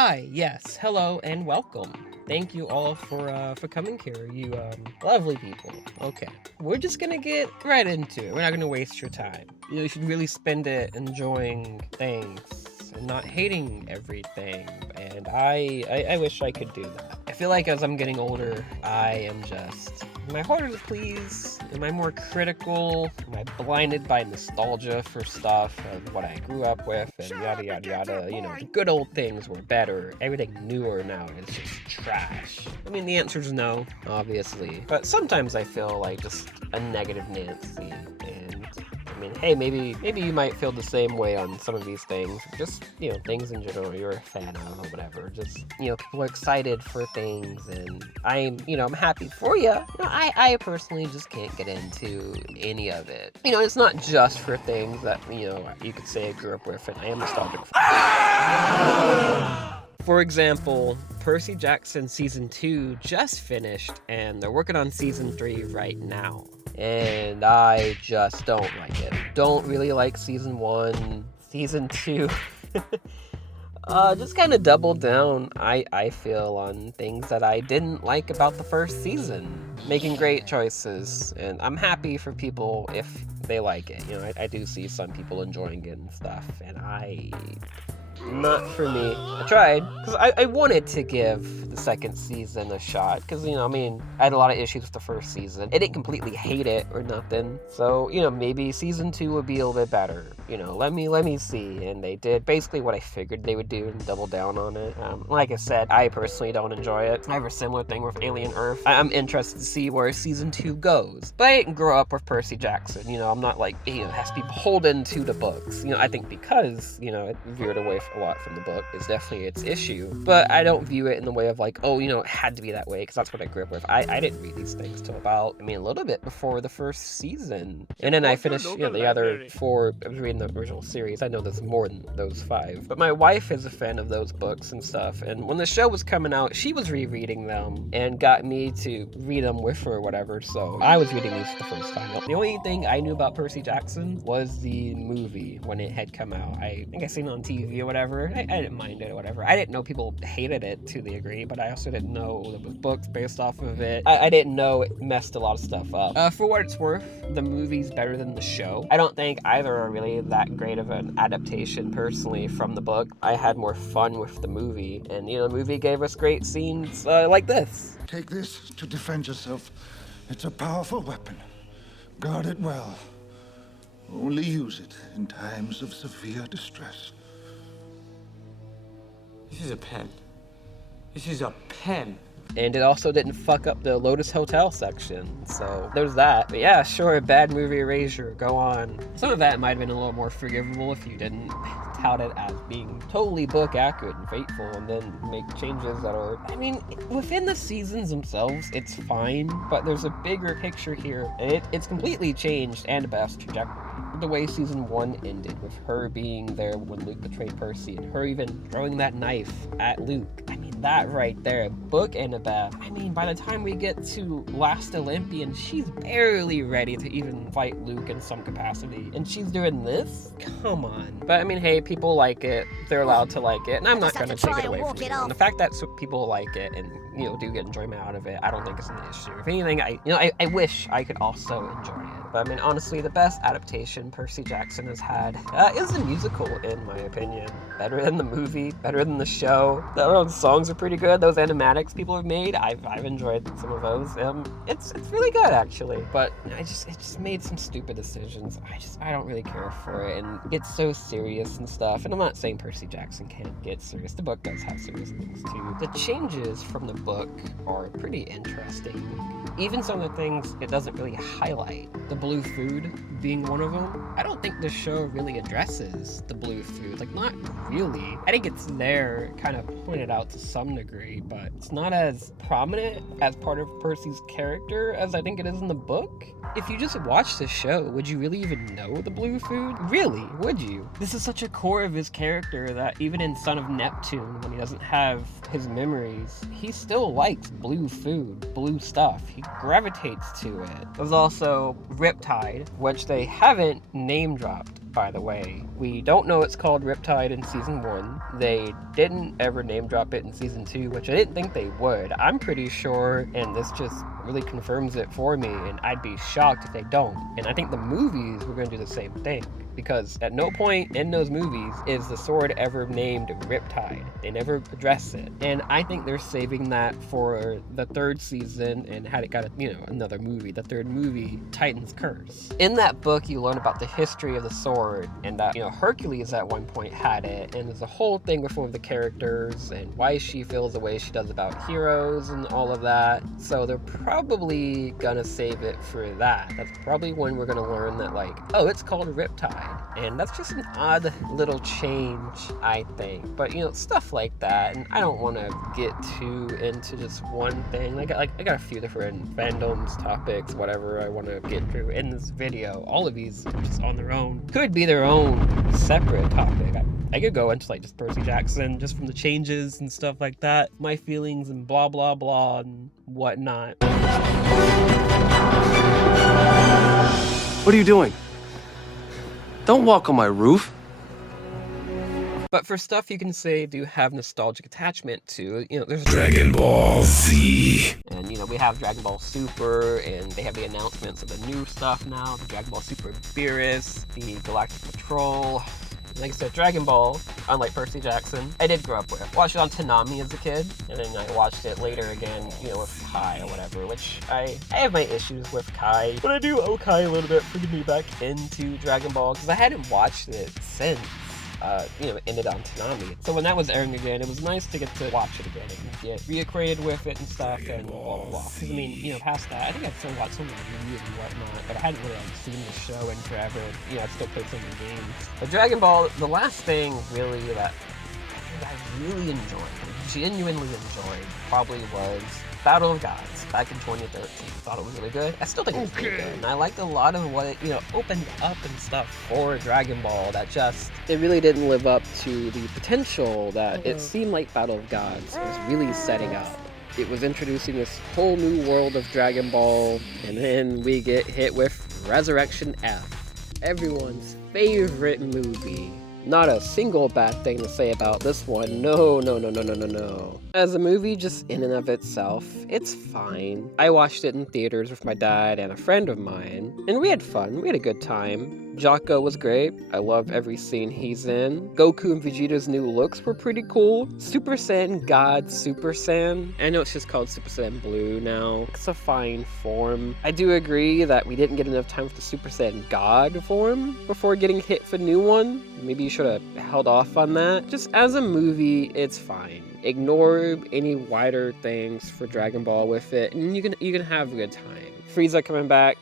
Hi, yes, hello, and welcome. Thank you all for coming here, you lovely people. Okay, we're just gonna get right into it. We're not gonna waste your time. You should really spend it enjoying things and not hating everything. And I wish I could do that. I feel like as I'm getting older, am I harder to please? Am I more critical? Am I blinded by nostalgia for stuff of what I grew up with and yada yada yada? You know, the good old things were better. Everything newer now is just trash. I mean, the answer is no, obviously. But sometimes I feel like just a negative Nancy. And I mean, hey, maybe you might feel the same way on some of these things. Just, things in general you're a fan of or whatever. Just, people are excited for things and I'm happy for you. I personally just can't get into any of it. It's not just for things that, you could say I grew up with and I am nostalgic for. For example, Percy Jackson Season 2 just finished and they're working on Season 3 right now. And I just don't like it. Don't really like Season 1. Season 2 just kind of doubled down, I feel, on things that I didn't like about the first season. Making great choices, and I'm happy for people if they like it. I do see some people enjoying it and stuff, and not for me. I tried, because I wanted to give the second season a shot, because, I had a lot of issues with the first season. I didn't completely hate it or nothing, so, maybe Season 2 would be a little bit better. Let me see, and they did basically what I figured they would do and double down on it. Like I said, I personally don't enjoy it. I have a similar thing with Alien Earth. I'm interested to see where Season 2 goes, but I didn't grow up with Percy Jackson. I'm not like, it has to be beholden to the books. I think because, it veered away a lot from the book is definitely its issue, but I don't view it in the way of like, it had to be that way because that's what I grew up with. I didn't read these things till about, a little bit before the first season, and then I finished, the other 4. I was reading the original series. I know there's more than those 5, but my wife is a fan of those books and stuff, and when the show was coming out, she was rereading them and got me to read them with her or whatever, so I was reading these for the first time. The only thing I knew about Percy Jackson was the movie when it had come out. I think I seen it on TV or whatever. I didn't mind it or whatever. I didn't know people hated it to the degree, but I also didn't know there was books based off of it. I didn't know it messed a lot of stuff up. For what it's worth, the movie's better than the show. I don't think either are really that great of an adaptation personally from the book. I had more fun with the movie, and the movie gave us great scenes like this. Take this to defend yourself. It's a powerful weapon. Guard it well. Only use it in times of severe distress. This is a pen. This is a pen. And it also didn't fuck up the Lotus Hotel section, so there's that. But yeah, sure, bad movie erasure, go on. Some of that might have been a little more forgivable if you didn't tout it as being totally book accurate and faithful and then make changes that are, within the seasons themselves, it's fine, but there's a bigger picture here, and it's completely changed Annabeth's trajectory. The way Season 1 ended, with her being there when Luke betrayed Percy, and her even throwing that knife at Luke. That right there, book Annabeth. By the time we get to Last Olympian, she's barely ready to even fight Luke in some capacity. And she's doing this? Come on. But hey, people like it. They're allowed to like it. And I'm not going to take it away from them. And the fact that people like it and, do get enjoyment out of it, I don't think it's an issue. If anything, I wish I could also enjoy it. But honestly, the best adaptation Percy Jackson has had is the musical, in my opinion. Better than the movie, better than the show. The songs are pretty good. Those animatics people have made, I've enjoyed some of those. It's really good, actually. But it just made some stupid decisions. I don't really care for it, and it's so serious and stuff. And I'm not saying Percy Jackson can't get serious. The book does have serious things too. The changes from the book are pretty interesting. Even some of the things it doesn't really highlight. The blue food being one of them. I don't think the show really addresses the blue food. Not really. I think it's there, kind of pointed out to some degree, but it's not as prominent as part of Percy's character as I think it is in the book. If you just watch the show, would you really even know the blue food? Really, would you? This is such a core of his character that even in Son of Neptune, when he doesn't have his memories, he still likes blue food, blue stuff. He gravitates to it. There's also Riptide, which they haven't name dropped by the way. We don't know it's called Riptide in season 1. They didn't ever name drop it in season 2, which I didn't think they would. I'm pretty sure, and this just really confirms it for me, and I'd be shocked if they don't. And I think the movies were going to do the same thing, because at no point in those movies is the sword ever named Riptide. They never address it. And I think they're saving that for the 3rd season and had it got another movie, the 3rd movie, Titan's Curse. In that book, you learn about the history of the sword, and that, Hercules at one point had it, and there's a whole thing with one of the characters and why she feels the way she does about heroes and all of that. So they're probably gonna save it for that. That's probably when we're gonna learn that, like, oh, it's called Riptide. And that's just an odd little change, I think. But, stuff like that. And I don't want to get too into just one thing. I got a few different fandoms, topics, whatever I want to get through in this video. All of these just on their own could be their own separate topic. I could go into, like, just Percy Jackson, just from the changes and stuff like that. My feelings and blah, blah, blah and whatnot. What are you doing? Don't walk on my roof. But for stuff you can say do have nostalgic attachment to, there's Dragon Ball Z. And, we have Dragon Ball Super, and they have the announcements of the new stuff now, the Dragon Ball Super Beerus, the Galactic Patrol. Like I said, Dragon Ball, unlike Percy Jackson, I did grow up with. Watched it on Toonami as a kid, and then I watched it later again, with Kai or whatever, which I have my issues with Kai, but I do owe Kai a little bit for getting me back into Dragon Ball, because I hadn't watched it since. It ended on Toonami. So when that was airing again, it was nice to get to watch it again and get reacquainted with it and stuff and blah, blah, blah. Because, past that, I think I'd still watched some of the reviews and whatnot, but I hadn't really seen the show in forever. I'd still played some of the games. But Dragon Ball, the last thing really that I really enjoyed, genuinely enjoyed, probably was Battle of Gods back in 2013. Thought it was really good. I still think it was really good. And I liked a lot of what it, opened up and stuff for Dragon Ball that just, it really didn't live up to the potential that it seemed like Battle of Gods was really setting up. It was introducing this whole new world of Dragon Ball, and then we get hit with Resurrection F, everyone's favorite movie. Not a single bad thing to say about this one. No. As a movie, just in and of itself, it's fine. I watched it in theaters with my dad and a friend of mine, and we had fun. We had a good time. Jocko was great. I love every scene he's in. Goku and Vegeta's new looks were pretty cool. Super Saiyan God Super Saiyan. I know it's just called Super Saiyan Blue now. It's a fine form. I do agree that we didn't get enough time for the Super Saiyan God form before getting hit for new one. Maybe you should have held off on that. Just as a movie, it's fine. Ignore any wider things for Dragon Ball with it, and you can have a good time. Frieza coming back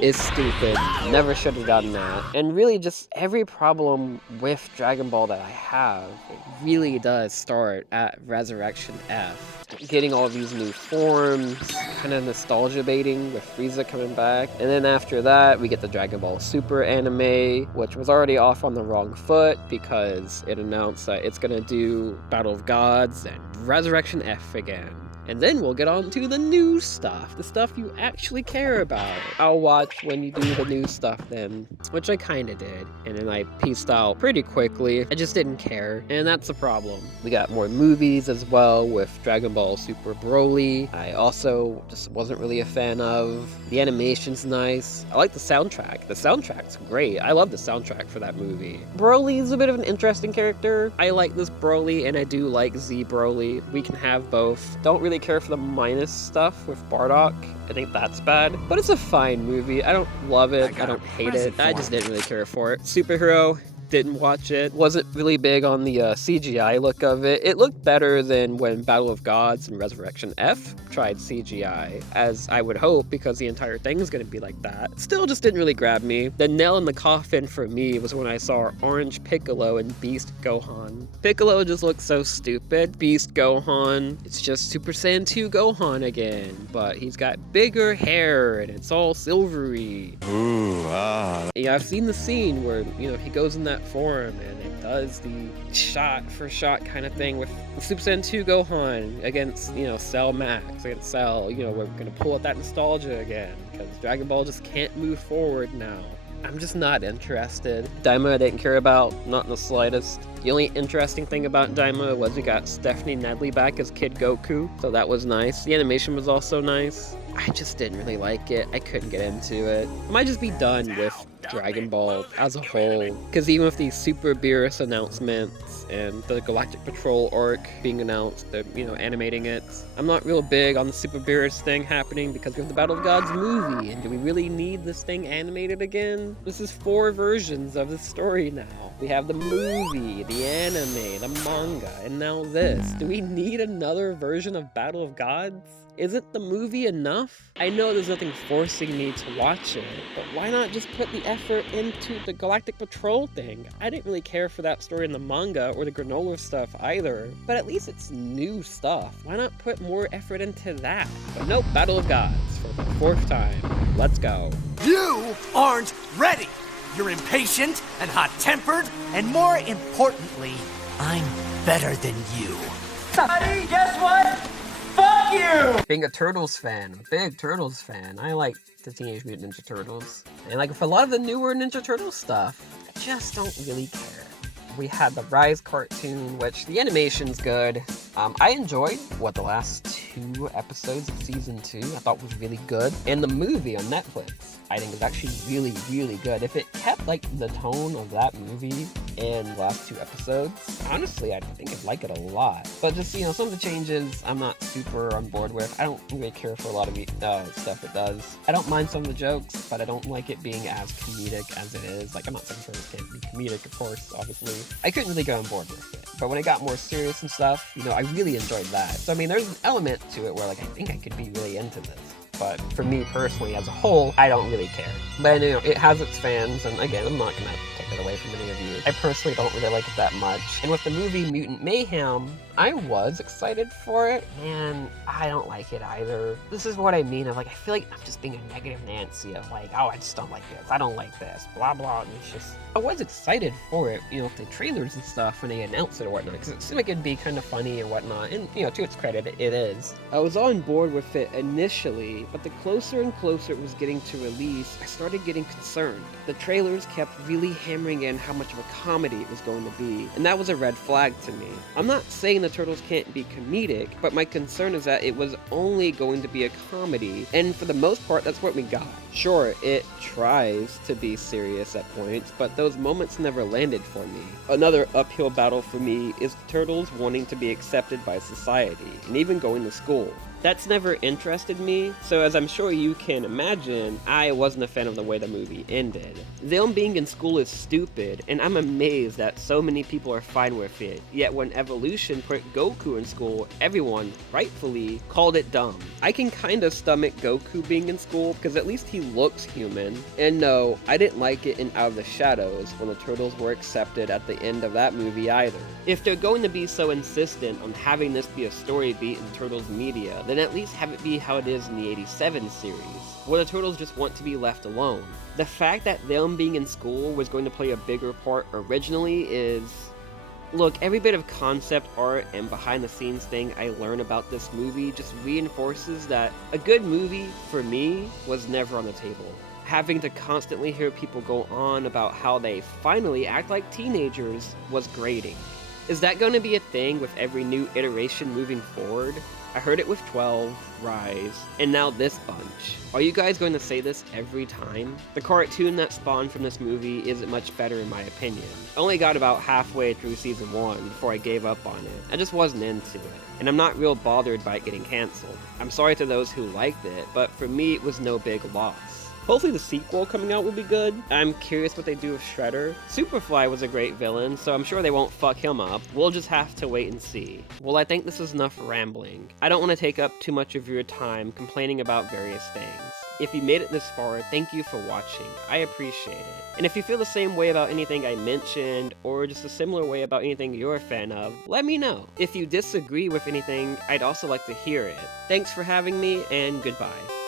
is stupid. Never should have done that. And really just every problem with Dragon Ball that I have, it really does start at Resurrection F. Getting all these new forms, kind of nostalgia baiting with Frieza coming back. And then after that, we get the Dragon Ball Super anime, which was already off on the wrong foot because it announced that it's gonna do Battle of Gods and Resurrection F again. And then we'll get on to the new stuff, the stuff you actually care about. I'll watch when you do the new stuff then, which I kinda did. And then I pieced out pretty quickly. I just didn't care, and that's the problem. We got more movies as well with Dragon Ball Super Broly. I also just wasn't really a fan of. The animation's nice. I like the soundtrack. The soundtrack's great. I love the soundtrack for that movie. Broly's a bit of an interesting character. I like this Broly, and I do like Z Broly. We can have both. Don't really care for the minus stuff with Bardock. I think that's bad, but it's a fine movie. I don't love it. I don't hate it. I just didn't really care for it. Superhero, didn't watch it. Wasn't really big on the CGI look of it. It looked better than when Battle of Gods and Resurrection F tried CGI, as I would hope, because the entire thing's gonna be like that. Still just didn't really grab me. The nail in the coffin for me was when I saw Orange Piccolo and Beast Gohan. Piccolo just looks so stupid. Beast Gohan, it's just Super Saiyan 2 Gohan again, but he's got bigger hair and it's all silvery. Ooh, ah. Yeah, I've seen the scene where, he goes in that form and it does the shot for shot kind of thing with Super Saiyan 2 Gohan against, Cell Max, against Cell. We're gonna pull out that nostalgia again because Dragon Ball just can't move forward now. I'm just not interested. Daima I didn't care about, not in the slightest. The only interesting thing about Daima was we got Stephanie Nedley back as Kid Goku, so that was nice. The animation was also nice. I just didn't really like it. I couldn't get into it. I might just be done with Dragon Ball as a whole, because even with these Super Beerus announcements and the Galactic Patrol arc being announced, they're, animating it, I'm not real big on the Super Beerus thing happening because we have the Battle of Gods movie, and do we really need this thing animated again? This is 4 versions of the story now. We have the movie, the anime, the manga, and now this. Do we need another version of Battle of Gods? Isn't the movie enough? I know there's nothing forcing me to watch it, but why not just put the effort into the Galactic Patrol thing? I didn't really care for that story in the manga or the granola stuff either, but at least it's new stuff. Why not put more effort into that? But nope, Battle of Gods for the 4th time. Let's go. You aren't ready! You're impatient and hot-tempered, and more importantly, I'm better than you. Buddy, guess what? Fuck you! Being a Turtles fan, a big Turtles fan, I like the Teenage Mutant Ninja Turtles. And like for a lot of the newer Ninja Turtle stuff, I just don't really care. We had the Rise cartoon, which the animation's good. I enjoyed, the last 2 episodes of season 2 I thought was really good. And the movie on Netflix, I think is actually really, really good. If it kept like the tone of that movie in the last 2 episodes, honestly, I think I'd like it a lot. But just, some of the changes I'm not super on board with. I don't really care for a lot of stuff it does. I don't mind some of the jokes, but I don't like it being as comedic as it is. Like, I'm not saying it can't be comedic, of course, obviously. I couldn't really go on board with it. But when it got more serious and stuff, I really enjoyed that. So, there's an element to it where, I think I could be really into this. But for me personally, as a whole, I don't really care. But it has its fans, and again, I'm not gonna take it away from any of you. I personally don't really like it that much. And with the movie Mutant Mayhem, I was excited for it, and I don't like it either. This is what I mean of I feel like I'm just being a negative Nancy of oh, I just don't like this, I don't like this, blah blah, and it's just, I was excited for it, with the trailers and stuff when they announced it or whatnot, because it seemed like it'd be kind of funny or whatnot, and to its credit, it is. I was on board with it initially, but the closer and closer it was getting to release, I started getting concerned. The trailers kept really hammering in how much of a comedy it was going to be, and that was a red flag to me. I'm not saying the Turtles can't be comedic, but my concern is that it was only going to be a comedy, and for the most part, that's what we got. Sure, it tries to be serious at points, but those moments never landed for me. Another uphill battle for me is the Turtles wanting to be accepted by society, and even going to school. That's never interested me, so as I'm sure you can imagine, I wasn't a fan of the way the movie ended. Them being in school is stupid, and I'm amazed that so many people are fine with it, yet when Evolution put Goku in school, everyone, rightfully, called it dumb. I can kinda stomach Goku being in school, because at least he looks human, and no, I didn't like it in Out of the Shadows when the Turtles were accepted at the end of that movie either. If they're going to be so insistent on having this be a story beat in Turtles media, then at least have it be how it is in the 87 series, where the Turtles just want to be left alone. The fact that them being in school was going to play a bigger part originally is... Look, every bit of concept art and behind the scenes thing I learn about this movie just reinforces that a good movie, for me, was never on the table. Having to constantly hear people go on about how they finally act like teenagers was grating. Is that going to be a thing with every new iteration moving forward? I heard it with 12, Rise, and now this bunch. Are you guys going to say this every time? The cartoon that spawned from this movie isn't much better in my opinion. I only got about halfway through season 1 before I gave up on it. I just wasn't into it, and I'm not real bothered by it getting cancelled. I'm sorry to those who liked it, but for me it was no big loss. Hopefully the sequel coming out will be good. I'm curious what they do with Shredder. Superfly was a great villain, so I'm sure they won't fuck him up. We'll just have to wait and see. Well, I think this is enough rambling. I don't want to take up too much of your time complaining about various things. If you made it this far, thank you for watching. I appreciate it. And if you feel the same way about anything I mentioned, or just a similar way about anything you're a fan of, let me know. If you disagree with anything, I'd also like to hear it. Thanks for having me, and goodbye.